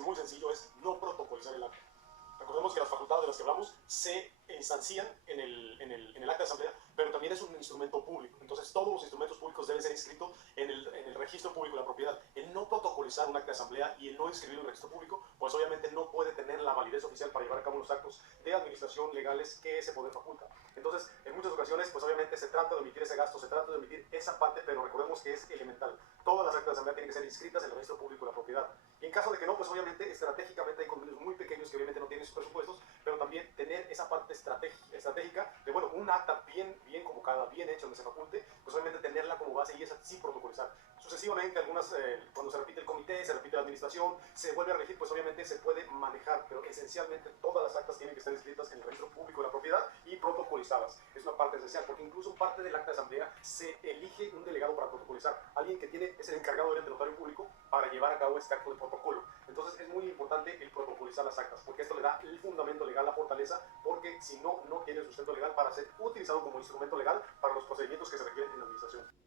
hace muy sencillo es no protocolizar el acta. Recordemos que las facultades de las que hablamos se instancian en el acta de asamblea, pero también es un instrumento público. Entonces, todos los instrumentos públicos deben ser inscritos en el registro público de la propiedad. El no protocolizar un acta de asamblea y el no inscribirlo en el registro público, pues obviamente no puede tener la validez oficial para llevar a cabo los actos de administración legales que ese poder faculta. Entonces, en muchas ocasiones, pues obviamente se trata de omitir ese gasto, se trata de omitir esa parte, pero recordemos que es elemental. Todas las actas de asamblea tienen que ser inscritas en el registro público de la propiedad. Y en caso de que no, pues obviamente estratégicamente hay condominios muy pequeños que obviamente no tienen sus presupuestos, pero también tener esa parte estratégica de, bueno, un acta bien convocada, bien hecha, donde se faculte, pues obviamente tenerla como base y esa sí protocolizar. Sucesivamente, algunas, cuando se repite el comité, se repite la administración, se vuelve a regir, pues obviamente se puede manejar, pero esencialmente todas las actas tienen que estar inscritas en el registro público de la propiedad y protocolizadas. Es una parte esencial, porque incluso parte del acta de asamblea se elige un delegado para protocolizar, alguien que es el encargado del notario público para llevar a cabo este acto de protocolo. Entonces es muy importante el protocolizar las actas, porque esto le da el fundamento legal, la fortaleza, porque si no, no tiene sustento legal para ser utilizado como instrumento legal para los procedimientos que se requieren en la administración.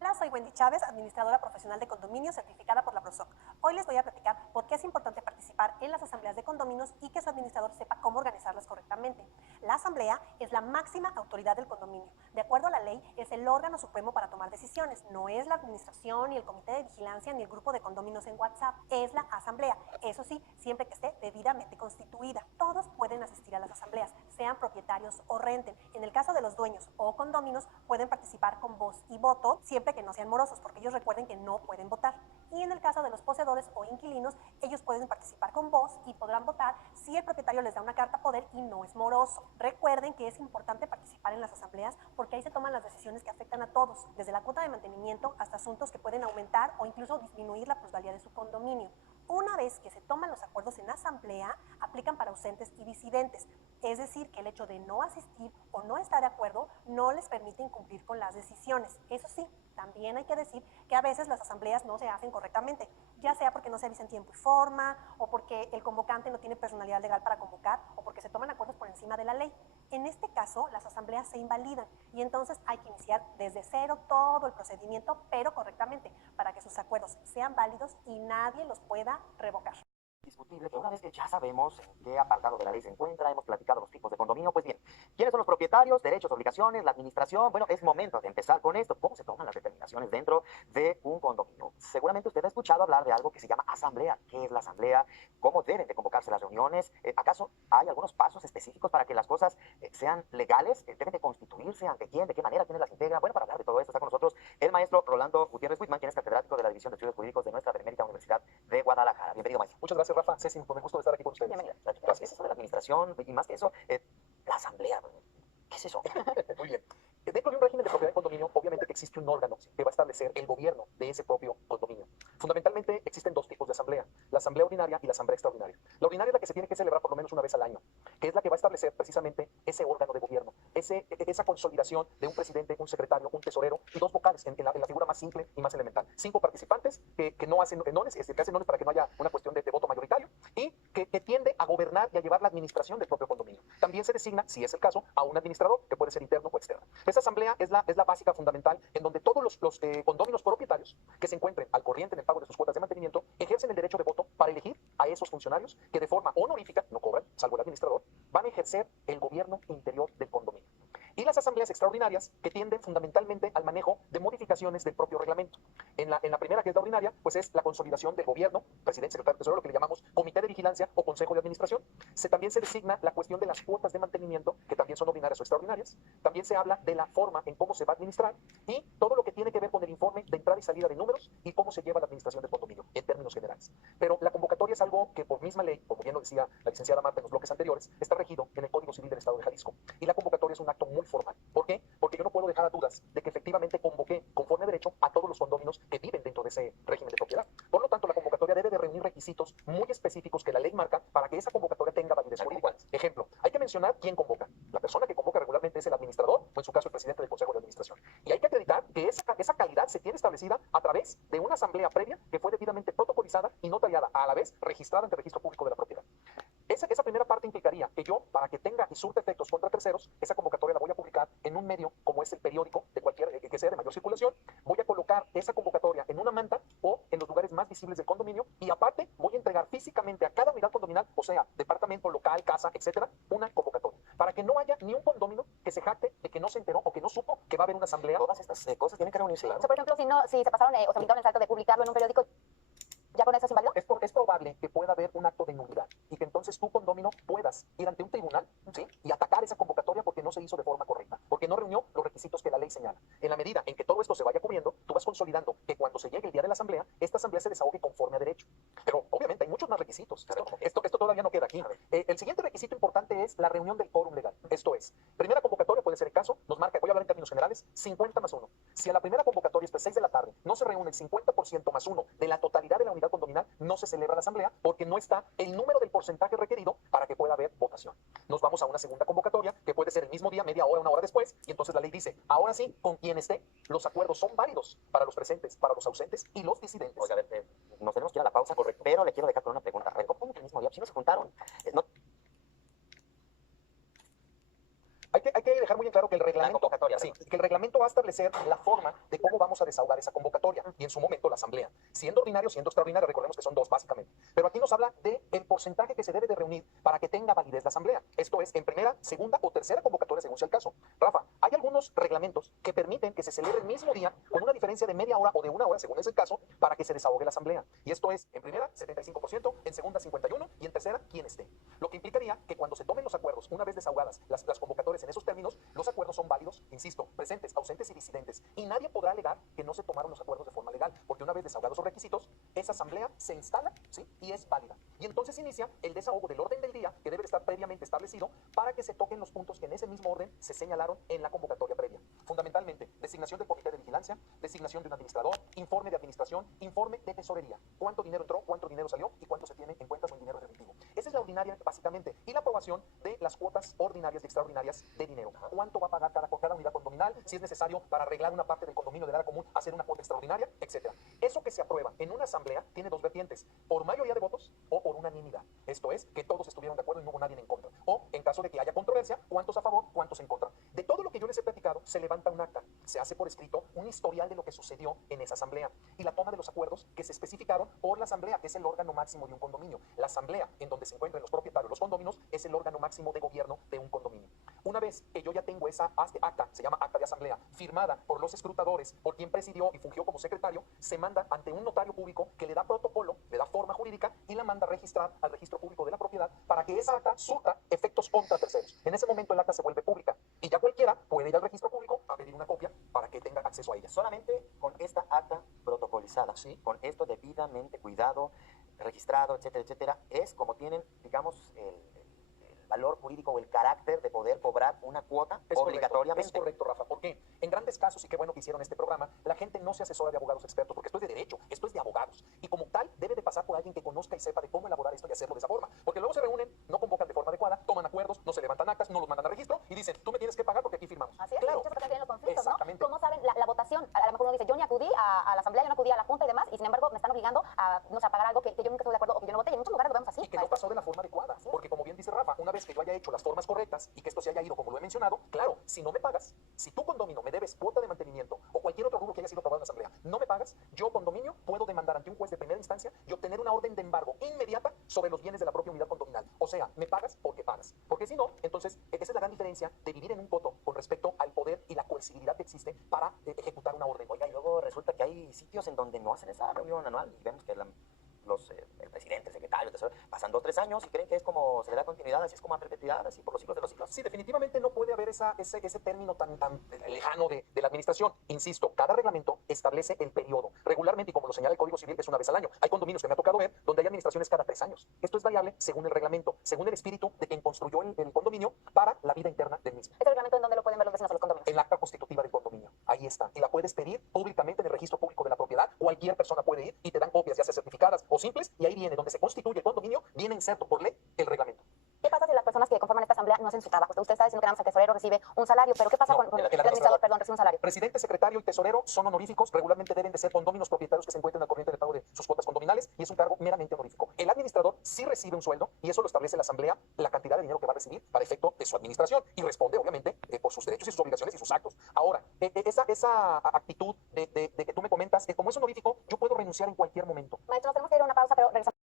Hola, soy Wendy Chávez, administradora profesional de condominios certificada por la PROSOC. Hoy les voy a platicar por qué es importante participar en las asambleas de condominios y que su administrador sepa cómo organizarlas correctamente. La asamblea es la máxima autoridad del condominio. De acuerdo a la ley, es el órgano supremo para tomar decisiones. No es la administración, ni el comité de vigilancia, ni el grupo de condominios en WhatsApp. Es la asamblea. Eso sí, siempre que esté debidamente constituida. Todos pueden asistir a las asambleas, sean propietarios o renten. En el caso de los dueños o condóminos, pueden participar con voz y voto, siempre que no sean morosos, porque ellos recuerden que no pueden votar. Y en el caso de los poseedores o inquilinos, ellos pueden participar con voz y podrán votar si el propietario les da una carta poder y no es moroso. Recuerden que es importante participar en las asambleas porque ahí se toman las decisiones que afectan a todos, desde la cuota de mantenimiento hasta asuntos que pueden aumentar o incluso disminuir la plusvalía de su condominio. Una vez que se toman los acuerdos en asamblea, aplican para ausentes y disidentes. Es decir, que el hecho de no asistir o no estar de acuerdo no les permite incumplir con las decisiones. Eso sí, también hay que decir que a veces las asambleas no se hacen correctamente, ya sea porque no se avisa en tiempo y forma, o porque el convocante no tiene personalidad legal para convocar, o porque se toman acuerdos por encima de la ley. En este caso, las asambleas se invalidan y entonces hay que iniciar desde cero todo el procedimiento, pero correctamente, para que sus acuerdos sean válidos y nadie los pueda revocar. Discutible que una vez que ya sabemos en qué apartado de la ley se encuentra, hemos platicado los tipos de condominio, pues bien, ¿quiénes son los propietarios, derechos, obligaciones, la administración? Bueno, es momento de empezar con esto. ¿Cómo se toman las determinaciones dentro de un condominio? Seguramente usted ha escuchado hablar de algo que se llama asamblea. ¿Qué es la asamblea? ¿Cómo deben de convocarse las reuniones? ¿Acaso hay algunos pasos específicos para que las cosas sean legales? ¿Deben de constituirse? ¿Ante quién? ¿De qué manera? ¿Quiénes las integran? Bueno, para hablar de todo esto está con nosotros el maestro Rolando Gutiérrez Whitman, quien es catedrático de la División de Estudios Jurídicos de nuestra Benemérita Universidad de Guadalajara. Bienvenido, maestro. Muchas gracias, Rafa. Ceci, con el gusto de estar aquí con ustedes. Bienvenido. Gracias. Eso de la administración y más que eso, la asamblea. ¿Qué es eso? Muy bien. Dentro de un régimen de propiedad de condominio, obviamente que existe un órgano que va a establecer el gobierno de ese propio condominio. Fundamentalmente existen dos tipos de asamblea, la asamblea ordinaria y la asamblea extraordinaria. La ordinaria es la que se tiene que celebrar por lo menos una vez al año, que es la que va a establecer precisamente ese órgano de gobierno, esa consolidación de un presidente, un secretario, un tesorero y dos vocales en la figura más simple y más elemental. 5 participantes que no hacen nones, que hacen nones para que no haya una cuestión de voto mayoritario y que tiende a gobernar y a llevar la administración del propio condominio. También se designa, si es el caso, a un administrador que puede ser interno o externo. Esa asamblea es la básica fundamental en donde todos los condóminos propietarios que se encuentren al corriente en el pago de sus cuotas de mantenimiento ejercen el derecho de voto para elegir a esos funcionarios que de forma honorífica, no cobran, salvo el administrador, van a ejercer el gobierno interior del condominio. Y las asambleas extraordinarias que tienden fundamentalmente al manejo de modificaciones del propio reglamento. En la primera, que es la ordinaria, pues es la consolidación del gobierno, presidente, secretario, tesorero, lo que le llamamos comité de vigilancia o consejo de administración. También se designa la cuestión de las cuotas de mantenimiento, que también son ordinarias o extraordinarias. También se habla de la forma en cómo se va a administrar y todo lo que tiene que ver con el informe de entrada y salida de números y cómo se lleva la administración del condominio, en términos generales. Pero la convocatoria es algo que por misma ley, como bien lo decía la licenciada Marta en los bloques anteriores, está regido en el Código Civil del Estado de Jalisco. Y la convocatoria es un acto muy formal. ¿Por qué? Porque yo no puedo dejar a dudas de que efectivamente convoqué conforme a derecho a todos los condóminos que viven dentro de ese régimen de propiedad. Por lo tanto, la convocatoria debe de reunir requisitos muy específicos que la ley marca para que esa convocatoria tenga validez jurídica. Ejemplo, hay que mencionar quién convoca. La persona que convoca regularmente es el administrador o en su caso el presidente del Consejo de Administración. Y hay que acreditar que esa calidad se tiene establecida a través de una asamblea previa que fue debidamente protocolizada y notariada, a la vez registrada ante el registro público de la propiedad. Esa primera parte implicaría que yo, para que tenga y surta efectos contra terceros, esa convocatoria la voy a publicar en un medio como es el periódico de cualquier que sea de mayor circulación. Voy a colocar esa convocatoria en una manta o en los lugares más visibles del condominio y aparte voy a entregar físicamente a cada unidad condominal, o sea, departamento, local, casa, etcétera, una convocatoria. Para que no haya ni un condomino que se jacte de que no se enteró o que no supo que va a haber una asamblea. Todas estas cosas tienen que reunirse. Claro. O sea, por ejemplo, si se pasaron o se brincaron el salto de publicarlo en un periódico, ¿ya con eso es inválido? Es probable que pueda haber un acto de nulidad y que entonces tu condominio puedas ir ante un tribunal, ¿sí?, y atacar esa convocatoria porque no se hizo de forma correcta, porque no reunió los requisitos que la ley señala. En la medida en que todo esto se vaya cubriendo, tú vas consolidando que cuando se llegue el día de la asamblea, esta asamblea se desahogue conforme a derecho. Pero obviamente hay muchos más requisitos. Esto todavía no queda aquí. El siguiente requisito importante es la reunión del quórum legal. Esto es, primera convocatoria puede ser el caso, nos marca, voy a hablar en términos generales, 50 más 1. Si a la primera convocatoria, esto es 6 de la tarde, no se reúne el 50% más 1 de la totalidad de la unidad condominal, no se celebra la asamblea porque no está el número del porcentaje requerido para que pueda haber votación. Nos vamos a una segunda convocatoria que puede ser el mismo día, media hora, una hora después, y entonces la ley dice, ahora sí, con quien esté, los acuerdos son válidos para los presentes, para los ausentes y los disidentes. Oiga, a ver, nos tenemos que ir a la pausa, correcto, pero le quiero dejar con una pregunta. A ver, ¿cómo que el mismo día? Si no se juntaron. No, Hay que dejar muy en claro que el reglamento, convocatoria, sí, que el reglamento va a establecer la forma de cómo vamos a desahogar esa convocatoria y en su momento la asamblea, siendo ordinario, siendo extraordinario, recordemos que son dos básicamente. Pero aquí nos habla de el porcentaje que se debe de reunir para que tenga validez la asamblea. Esto es en primera, segunda o tercera convocatoria según sea el caso. Rafa, hay algunos reglamentos que permiten que se celebre el mismo día con una diferencia de media hora o de una hora según es el caso para que se desahogue la asamblea. Y esto es en primera 75%, en segunda 51% y en tercera quien esté. Lo que implicaría que cuando se tomen los acuerdos, una vez desahogadas las convocatorias en esos términos, los acuerdos son válidos, insisto, presentes, ausentes y disidentes. Y nadie podrá alegar que no se tomaron los acuerdos de forma legal, porque una vez desahogados los requisitos, esa asamblea se instala, ¿sí?, y es válida. Y entonces inicia el desahogo del orden del día, que debe de estar previamente establecido, para que se toquen los puntos que en ese mismo orden se señalaron en la convocatoria previa. Fundamentalmente, designación del comité de vigilancia, designación de un administrador, informe de administración, informe de tesorería. Cuánto dinero entró, cuánto dinero salió y cuánto se tiene en cuentas o en dinero efectivo. Esa es la ordinaria, básicamente. Y la aprobación de las cuotas ordinarias y extraordinarias de dinero. ¿Cuánto va a pagar cada unidad condominal? Si es necesario para arreglar una parte del condominio del área común, hacer una cuota extraordinaria, etc. Eso que se aprueba en una asamblea tiene dos vertientes: por mayoría de votos o por unanimidad. Esto es, que todos estuvieron de acuerdo y no hubo nadie en contra. O, en caso de que haya controversia, cuántos a favor, cuántos en contra. De todo lo que yo les he platicado, se levanta un acta, se hace por escrito un historial de lo que sucedió en esa asamblea y la toma de los acuerdos que se especificaron por la asamblea, que es el órgano máximo de un condominio. La asamblea, en donde se encuentran los propietarios, los condóminos, es el órgano máximo de gobierno de un condominio. Una vez que yo ya tengo esa acta, se llama acta de asamblea, firmada por los escrutadores, por quien presidió y fungió como secretario, se manda ante un notario público que le da protocolo, le da forma jurídica y la manda a registrar al registro público de la propiedad para que esa acta surta efectos contra terceros. En ese momento el acta se vuelve pública y ya cualquiera puede ir al registro público a pedir una copia para que tenga acceso a ella. solamente con esta acta protocolizada, Sí. con esto debidamente cuidado, registrado, etcétera, etcétera, es como tienen, digamos, el valor jurídico o el carácter de poder cobrar una cuota obligatoriamente. Es correcto, Rafa. ¿Por qué? En grandes casos, y qué bueno que hicieron este programa, la gente no se asesora de abogados expertos, porque esto es de derecho, esto es de abogados. Y como tal, debe de pasar por alguien que conozca y sepa de cómo elaborar esto y hacerlo de esa forma. Porque luego se reúnen, no convocan de forma adecuada, toman acuerdos, no se levantan actas, no los mandan a registro y dicen, tú me tienes que pagar porque aquí firmamos. Así es, Claro. muchas ocasiones tienen los conflictos, ¿no? Exactamente. ¿Cómo saben la votación? A lo mejor uno dice, yo ni acudí a la asamblea, yo no acudí a la junta y demás, y sin embargo me están obligando a, no sé, a pagar algo que yo nunca estoy de acuerdo o que yo no voté. Y en muchos lugares lo vemos así. Y que no pasó de la forma adecuada. Porque como bien dice Rafa, una vez que yo haya hecho las formas correctas y que esto se haya ido como lo he mencionado, claro, si no me pagas, si tu condominio me debes cuota de mantenimiento o cualquier otro rubro que haya sido aprobado en la asamblea, no me pagas, yo condominio puedo demandar ante un juez de primera instancia y obtener una orden de embargo inmediata sobre los bienes de la propia unidad condominal. O sea, me pagas porque pagas. Porque si no, entonces esa es la gran diferencia de vivir en un coto con respecto al poder y la coercibilidad que existe para ejecutar una orden. Oiga, y luego resulta que hay sitios en donde no hacen esa reunión anual y vemos que el presidente, el secretario, el tesorero, pasan 2 o 3 años y creen que es como se le da continuidad, así es como a perpetuidad, así por los siglos de los siglos. Sí, definitivamente no puede haber ese término tan lejano de la administración. Insisto, cada reglamento establece el periodo. Regularmente, y como lo señala el Código Civil, es una vez al año. Hay condominios que me ha tocado ver donde hay administraciones cada 3 años. Esto es variable según el reglamento, según el espíritu de quien construyó el condominio para la vida interna del mismo. ¿Este reglamento en dónde lo pueden ver los vecinos de los condominios? El acta constitutiva del condominio. Ahí está. Y la puedes pedir públicamente en el registro público de la propiedad. Cualquier persona puede ir y te dan copias, ya sea certificadas o simples, y ahí viene donde se constituye el condominio, viene inserto por ley el reglamento. ¿Qué pasa si las personas que conforman esta asamblea no hacen su trabajo? Usted está diciendo que nada más el tesorero recibe un salario, pero ¿qué pasa No, con el el administrador? Perdón, recibe un salario. Presidente, secretario y tesorero son honoríficos, regularmente deben de ser condóminos propietarios que se encuentren al corriente del pago de sus cuotas condominales y es un cargo meramente honorífico. El administrador sí recibe un sueldo y eso lo establece la asamblea, la cantidad de dinero que va a recibir para efecto de su administración y responde obviamente por sus derechos y sus obligaciones y sus actos. Ahora, esa actitud de que tú me comentas, como es honorífico, yo puedo renunciar en cualquier momento. Maestro, nos tenemos que ir a una pausa, pero regresamos.